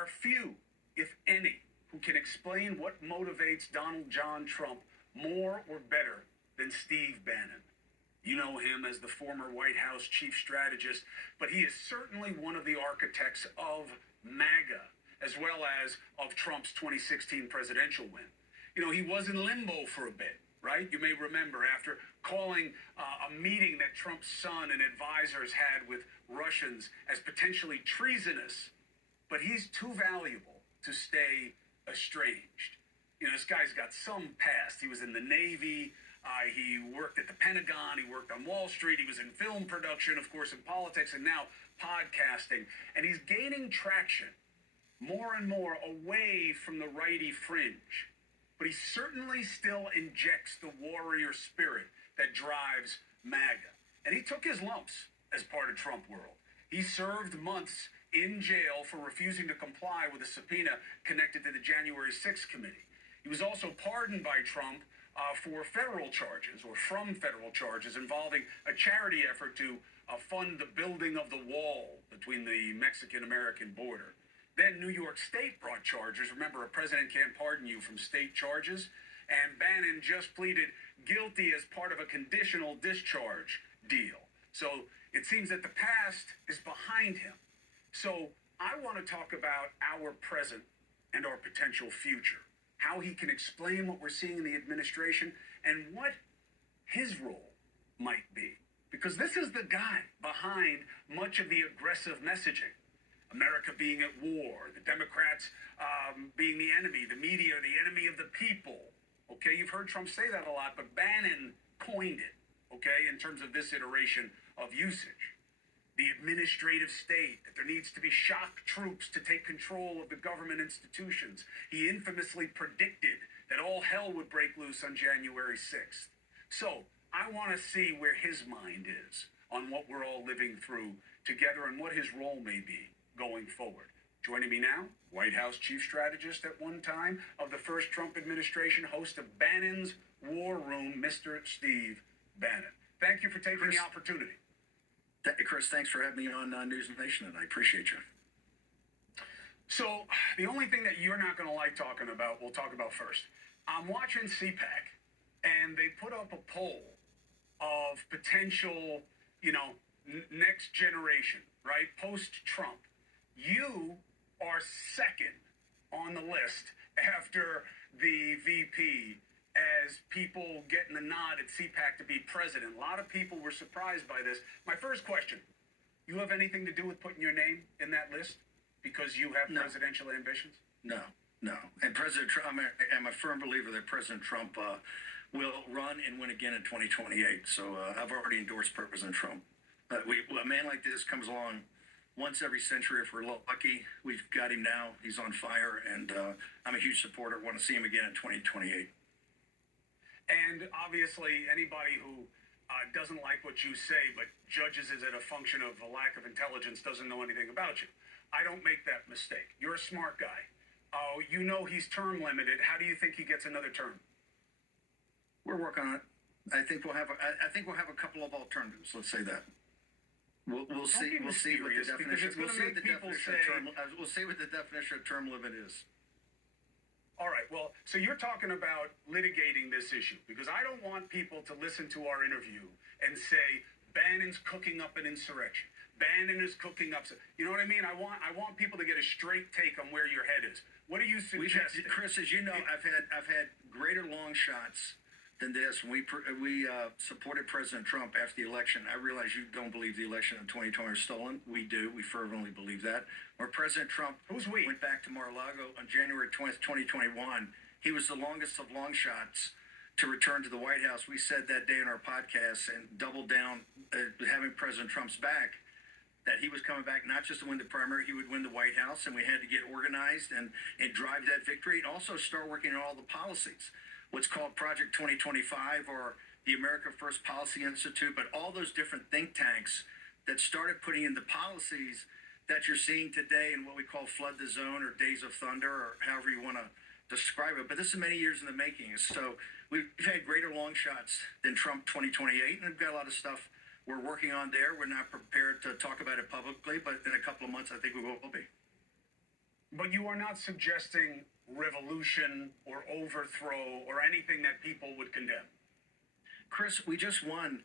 are few, if any, who can explain what motivates Donald John Trump more or better than Steve Bannon. You know him as the former White House chief strategist, but he is certainly one of the architects of MAGA, as well as of Trump's 2016 presidential win. You know, he was in limbo for a bit, right? You may remember after calling a meeting that Trump's son and advisors had with Russians as potentially treasonous, but he's too valuable to stay estranged. You know, this guy's got some past. He was in the Navy. He worked at the Pentagon. He worked on Wall Street. He was in film production, of course, in politics, and now podcasting. And he's gaining traction more and more away from the righty fringe. But he certainly still injects the warrior spirit that drives MAGA. And he took his lumps as part of Trump world. He served months in jail for refusing to comply with a subpoena connected to the January 6th committee. He was also pardoned by Trump for federal charges, or from federal charges, involving a charity effort to fund the building of the wall between the Mexican-American border. Then New York State brought charges. Remember, a president can't pardon you from state charges. And Bannon just pleaded guilty as part of a conditional discharge deal. So it seems that the past is behind him. So I want to talk about our present and our potential future, how he can explain what we're seeing in the administration and what his role might be. Because this is the guy behind much of the aggressive messaging. America being at war, the Democrats being the enemy, the media the enemy of the people. Okay, you've heard Trump say that a lot, but Bannon coined it, okay, in terms of this iteration of usage. The administrative state, that there needs to be shock troops to take control of the government institutions. He infamously predicted that all hell would break loose on January 6th. So I want to see where his mind is on what we're all living through together and what his role may be going forward. Joining me now, White House chief strategist at one time of the first Trump administration, host of Bannon's War Room, Mr. Steve Bannon. Thank you for taking the opportunity. Chris, thanks for having me on News Nation, and I appreciate you. So the only thing that you're not going to like talking about, we'll talk about first. I'm watching CPAC, and they put up a poll of potential, next generation, right? Post-Trump. You are second on the list after the VP as people getting the nod at CPAC to be president. A lot of people were surprised by this. My first question, you have anything to do with putting your name in that list because you have presidential ambitions? No. And President Trump, I'm a firm believer that President Trump will run and win again in 2028. So I've already endorsed President Trump. A man like this comes along once every century if we're lucky. We've got him now. He's on fire, and I'm a huge supporter. Want to see him again in 2028. And obviously, anybody who doesn't like what you say but judges it as a function of a lack of intelligence doesn't know anything about you. I don't make that mistake. You're a smart guy. You know he's term limited. How do you think he gets another term? We're working on it. I think we'll have a couple of alternatives. Let's say that. We'll see. We'll see what the definition. We'll see what the definition of term limit is. All right. Well, so you're talking about litigating this issue because I don't want people to listen to our interview and say Bannon's cooking up an insurrection. Bannon is cooking up. You know what I mean? I want people to get a straight take on where your head is. What do you suggest? Chris, as you know, I've had greater long shots than this. We supported President Trump after the election. I realize you don't believe the election in 2020 was stolen. We do. We fervently believe that. Where President Trump went back to Mar-a-Lago on January 20th, 2021, he was the longest of long shots to return to the White House. We said that day in our podcast and doubled down, having President Trump's back, that he was coming back not just to win the primary, he would win the White House, and we had to get organized and drive that victory and also start working on all the policies. What's called Project 2025 or the America First Policy Institute, but all those different think tanks that started putting in the policies that you're seeing today in what we call Flood the Zone or Days of Thunder or however you want to describe it. But this is many years in the making. So we've had greater long shots than Trump 2028, and we've got a lot of stuff we're working on there. We're not prepared to talk about it publicly, but in a couple of months, I think we will be. But you are not suggesting revolution or overthrow or anything that people would condemn. Chris, we just won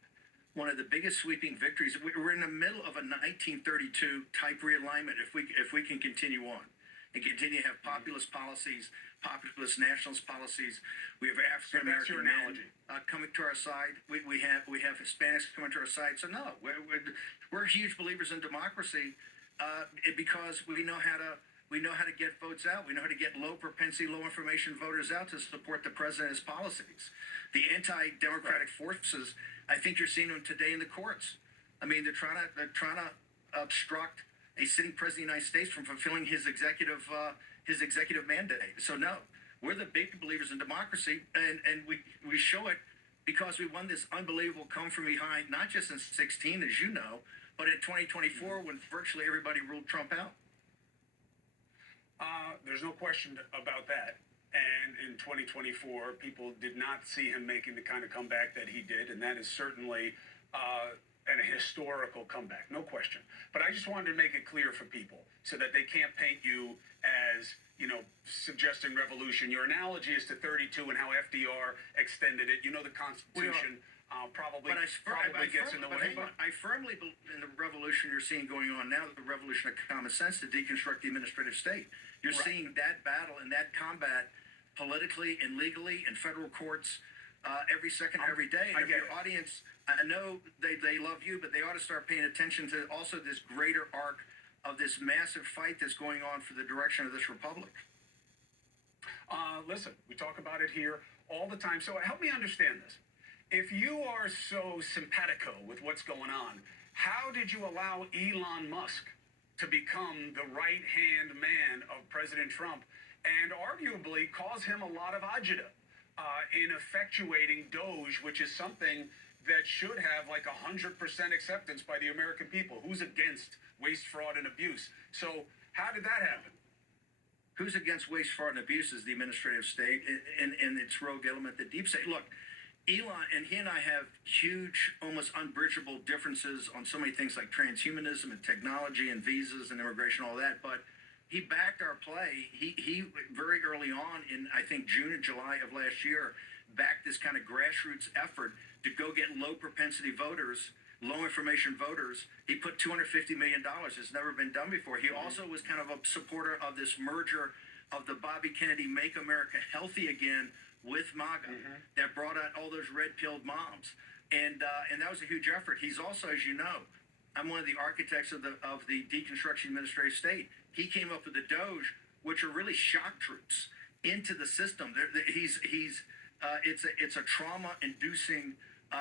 one of the biggest sweeping victories. We're in the middle of a 1932 type realignment. If we can continue on and continue to have populist policies, populist nationalist policies, we have African American men coming to our side. We have Hispanics coming to our side. So no, we're huge believers in democracy because we know how to get votes out. We know how to get low propensity, low information voters out to support the president's policies. The anti-democratic forces, I think you're seeing them today in the courts. I mean, they're trying to obstruct a sitting president of the United States from fulfilling his executive mandate. So no, we're the big believers in democracy, and we show it because we won this unbelievable come from behind, not just in 16, as you know, but in 2024 when virtually everybody ruled Trump out. There's no question about that. And in 2024, people did not see him making the kind of comeback that he did, and that is certainly a historical comeback, no question. But I just wanted to make it clear for people so that they can't paint you as, suggesting revolution. Your analogy is to 32 and how FDR extended it. The Constitution probably gets in the way. But I firmly believe in the revolution you're seeing going on now, the revolution of common sense to deconstruct the administrative state. You're seeing that battle and that combat politically and legally in federal courts every second, every day. And if your audience, I know they love you, but they ought to start paying attention to also this greater arc of this massive fight that's going on for the direction of this republic. Listen, we talk about it here all the time. So help me understand this. If you are so simpatico with what's going on, how did you allow Elon Musk to become the right-hand man of President Trump and arguably cause him a lot of agita in effectuating Doge, which is something that should have like 100% acceptance by the American people? Who's against waste, fraud, and abuse? So how did that happen? Who's against waste, fraud, and abuse is the administrative state and its rogue element, the deep state. Look, Elon and he and I have huge, almost unbridgeable differences on so many things like transhumanism and technology and visas and immigration, all that. But he backed our play. He very early on in, I think, June and July of last year, backed this kind of grassroots effort to go get low propensity voters, low information voters. He put $250 million. It's never been done before. He also was kind of a supporter of this merger of the Bobby Kennedy Make America Healthy Again with MAGA that brought out all those red-pilled moms. And that was a huge effort. He's also, as you know, I'm one of the architects of the deconstruction administrative state. He came up with the Doge, which are really shock troops into the system. It's a trauma-inducing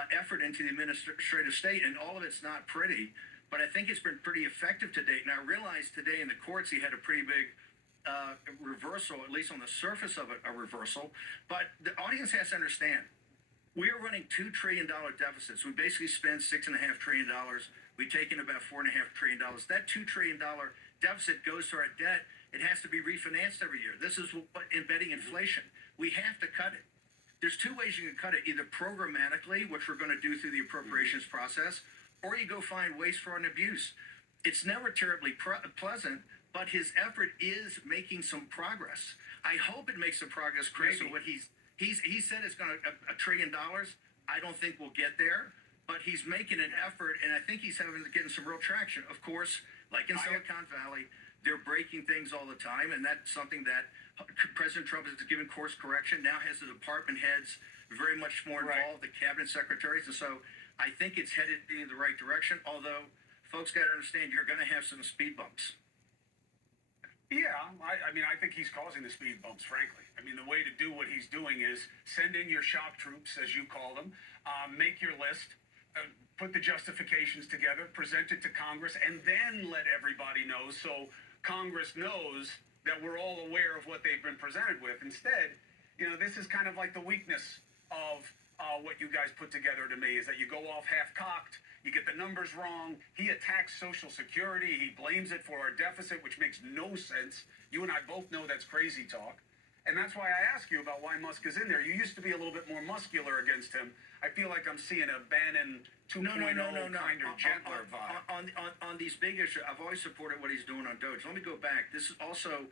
effort into the administrative state, and all of it's not pretty. But I think it's been pretty effective to date. And I realized today in the courts he had a pretty big reversal, at least on the surface of it, a reversal. But the audience has to understand, we are running $2 trillion deficits. We basically spend $6.5 trillion. We've taken about $4.5 trillion. That $2 trillion deficit goes to our debt. It has to be refinanced every year. This is what embedding inflation. We have to cut it. There's two ways you can cut it, either programmatically, which we're going to do through the appropriations process, or you go find waste, fraud, and abuse. It's never terribly pleasant, but his effort is making some progress. I hope it makes some progress, Chris. So what he said it's going to $1 trillion. I don't think we'll get there, but he's making an effort, and I think he's getting some real traction. Of course, like in Silicon Valley, they're breaking things all the time, and that's something that President Trump has given course correction. Now has the department heads very much more involved, the cabinet secretaries, and so I think it's headed in the right direction. Although, folks got to understand, you're going to have some speed bumps. Yeah, I think he's causing the speed bumps, frankly. I mean, the way to do what he's doing is send in your shock troops, as you call them, make your list, put the justifications together, present it to Congress, and then let everybody know so Congress knows that we're all aware of what they've been presented with. Instead, this is kind of like the weakness of what you guys put together to me, is that you go off half-cocked, you get the numbers wrong, he attacks Social Security, he blames it for our deficit, which makes no sense. You and I both know that's crazy talk. And that's why I ask you about why Musk is in there. You used to be a little bit more muscular against him. I feel like I'm seeing a Bannon 2.0 kinder, gentler vibe. On these big issues, I've always supported what he's doing on Doge. Let me go back. This also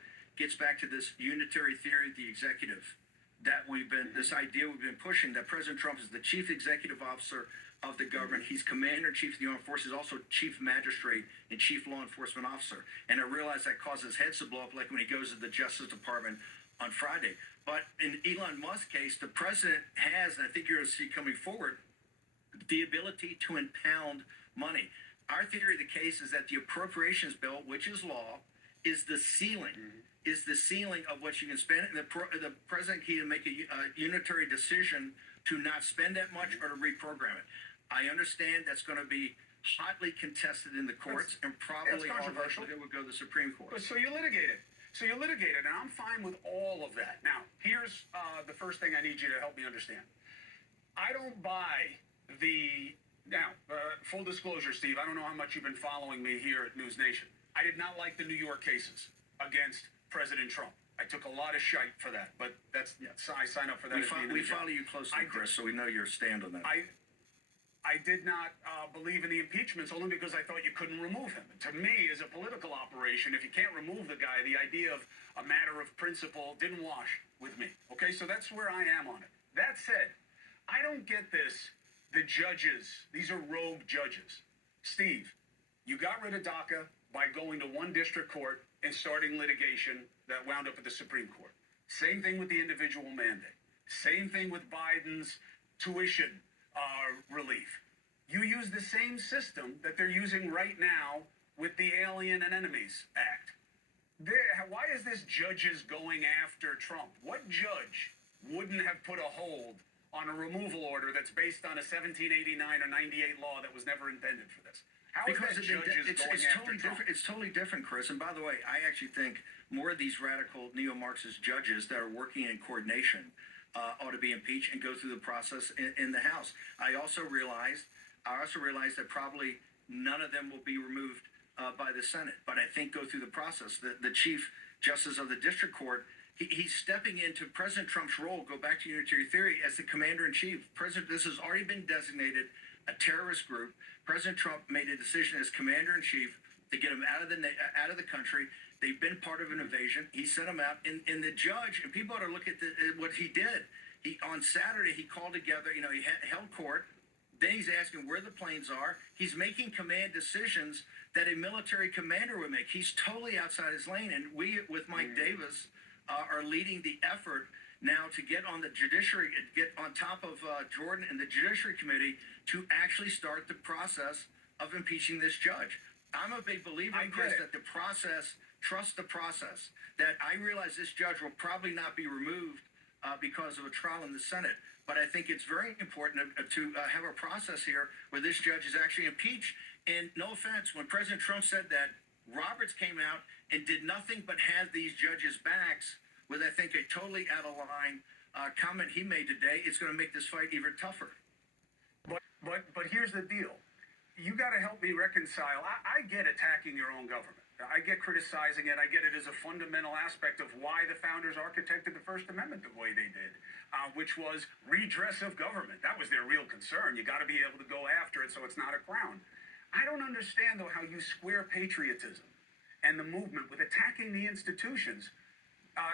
gets back to this unitary theory of the executive that this idea we've been pushing, that President Trump is the chief executive officer of the government. He's commander-in-chief of the armed forces, also chief magistrate and chief law enforcement officer. And I realize that causes heads to blow up, like when he goes to the Justice Department on Friday. But in Elon Musk's case, the president has, and I think you're going to see coming forward, the ability to impound money. Our theory of the case is that the appropriations bill, which is law, is the ceiling. Is the ceiling of what you can spend, and the president can make a unitary decision to not spend that much or to reprogram it. I understand that's going to be hotly contested in the courts, and probably controversial. It would go to the Supreme Court. So you litigate it. And I'm fine with all of that. Now, here's the first thing I need you to help me understand. I don't buy full disclosure, Steve, I don't know how much you've been following me here at News Nation. I did not like the New York cases against President Trump. I took a lot of shite for that, but I sign up for that. We follow you closely, Chris, so we know your stand on that. I did not believe in the impeachments only because I thought you couldn't remove him. To me, as a political operation, if you can't remove the guy, the idea of a matter of principle didn't wash with me. Okay, so that's where I am on it. That said, I don't get this. The judges, these are rogue judges. Steve, you got rid of DACA by going to one district court and starting litigation that wound up at the Supreme Court. Same thing with the individual mandate. Same thing with Biden's tuition relief. You use the same system that they're using right now with the Alien and Enemies Act. Why is this judges going after Trump? What judge wouldn't have put a hold on a removal order that's based on a 1789 or 98 law that was never intended for this? How is that judges going after Trump? It's totally different, Chris. And by the way, I actually think more of these radical neo-Marxist judges that are working in coordination ought to be impeached and go through the process in the House. I also realized that probably none of them will be removed by the Senate, but I think go through the process. The Chief Justice of the District Court, he's stepping into President Trump's role, go back to unitary theory, as the commander-in-chief. This has already been designated a terrorist group. President Trump made a decision as commander-in-chief to get them out of the country. They've been part of an invasion. He sent them out, and the judge, and people ought to look at what he did. On Saturday, he called together, he held court. Then he's asking where the planes are. He's making command decisions that a military commander would make. He's totally outside his lane, and we, with Mike Davis, are leading the effort now to get on the judiciary, get on top of Jordan and the Judiciary Committee to actually start the process of impeaching this judge. I'm a big believer, Chris, that the process, trust the process, that I realize this judge will probably not be removed because of a trial in the Senate. But I think it's very important to have a process here where this judge is actually impeached. And no offense, when President Trump said that, Roberts came out and did nothing but have these judges' backs with, I think, a totally out of line comment he made today. It's going to make this fight even tougher. But here's the deal. You got to help me reconcile. I get attacking your own government. I get criticizing it. I get it as a fundamental aspect of why the founders architected the First Amendment the way they did, which was redress of government. That was their real concern. You got to be able to go after it so it's not a crown. I don't understand, though, how you square patriotism and the movement with attacking the institutions.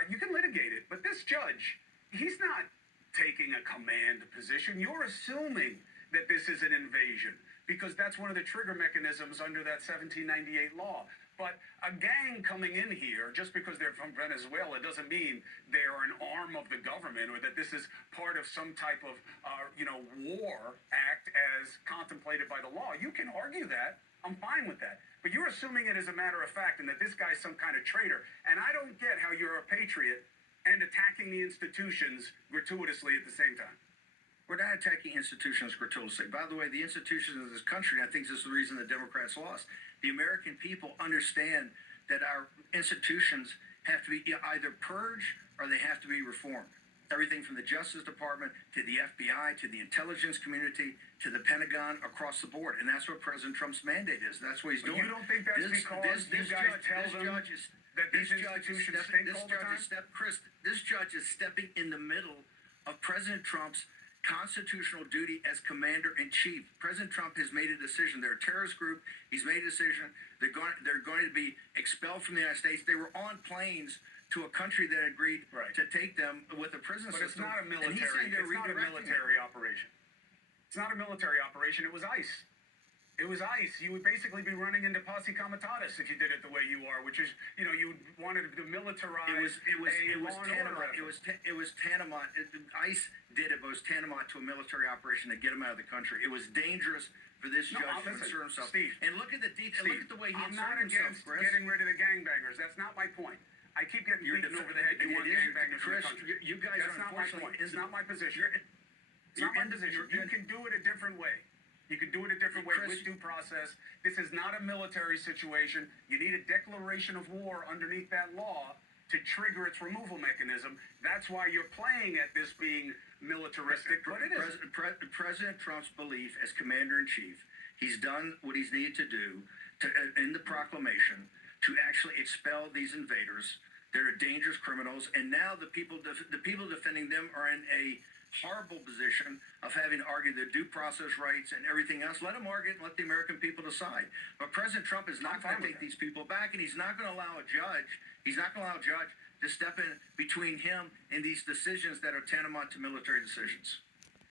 You can litigate it, but this judge, he's not taking a command position. You're assuming that this is an invasion because that's one of the trigger mechanisms under that 1798 law. But a gang coming in here, just because they're from Venezuela, doesn't mean they're an arm of the government or that this is part of some type of, war act as contemplated by the law. You can argue that. I'm fine with that. But you're assuming it as a matter of fact and that this guy's some kind of traitor. And I don't get how you're a patriot and attacking the institutions gratuitously at the same time. We're not attacking institutions gratuitously. By the way, the institutions of this country, I think this is the reason the Democrats lost. The American people understand that our institutions have to be either purged or they have to be reformed. Everything from the Justice Department to the FBI to the intelligence community to the Pentagon across the board. And that's what President Trump's mandate is. That's what he's doing. You don't think that's because you guys tell them that these institutions stink all the time? Chris, this judge is stepping in the middle of President Trump's constitutional duty as commander-in-chief. President Trump has made a decision. They're a terrorist group. He's made a decision. They're going to be expelled from the United States. They were on planes to a country that agreed to take them with a prison But it's system. not a and he's military. saying they're It's not a redirecting it. military operation. It's not a military operation. It was ICE. It was ICE. You would basically be running into posse comitatus if you did it the way you are, which is, you wanted to militarize It was law and order tantamount. effort. It was tantamount. ICE did it, but it was tantamount to a military operation to get him out of the country. It was dangerous for this No, judge to listen, insert himself. Steve, And look at the detail. Look at the way he I'm not inserted himself, against Chris. getting rid of the gangbangers. That's not my point. I keep getting beaten over the head. You want gangbangers Chris, in the country. you guys That's are not my unfortunately point. It's not my position. you're- It's not my you're- position. you're- You can do it a different way. You can do it a different way Chris, with due process. This is not a military situation. You need a declaration of war underneath that law to trigger its removal mechanism. That's why you're playing at this being militaristic, but it is. President Trump's belief as commander-in-chief, he's done what he's needed to do in the proclamation to actually expel these invaders. They're dangerous criminals, and now the people defending them are in a horrible position of having to argue their due process rights and everything else. Let them argue it and let the American people decide. But President Trump is not going to take these people back, and he's not going to allow a judge to step in between him and these decisions that are tantamount to military decisions.